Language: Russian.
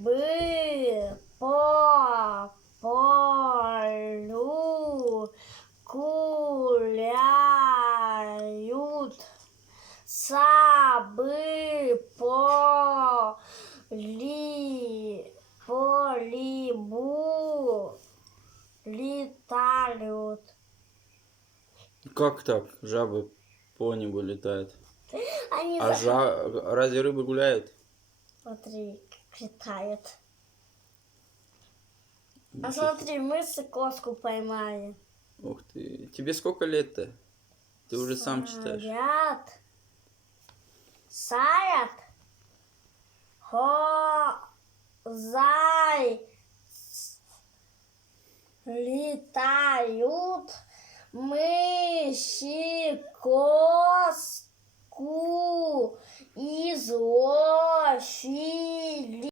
Рыбы по полю гуляют, сабы по либу летают. Как так? Жабы по небу летают. Они Разве рыбы гуляют? Смотри, как летает. А смотри, мы коску поймали. Ух ты. Тебе сколько лет-то? Ты уже сам читаешь. Саят. Зай. Летают. Мыши коску излощили.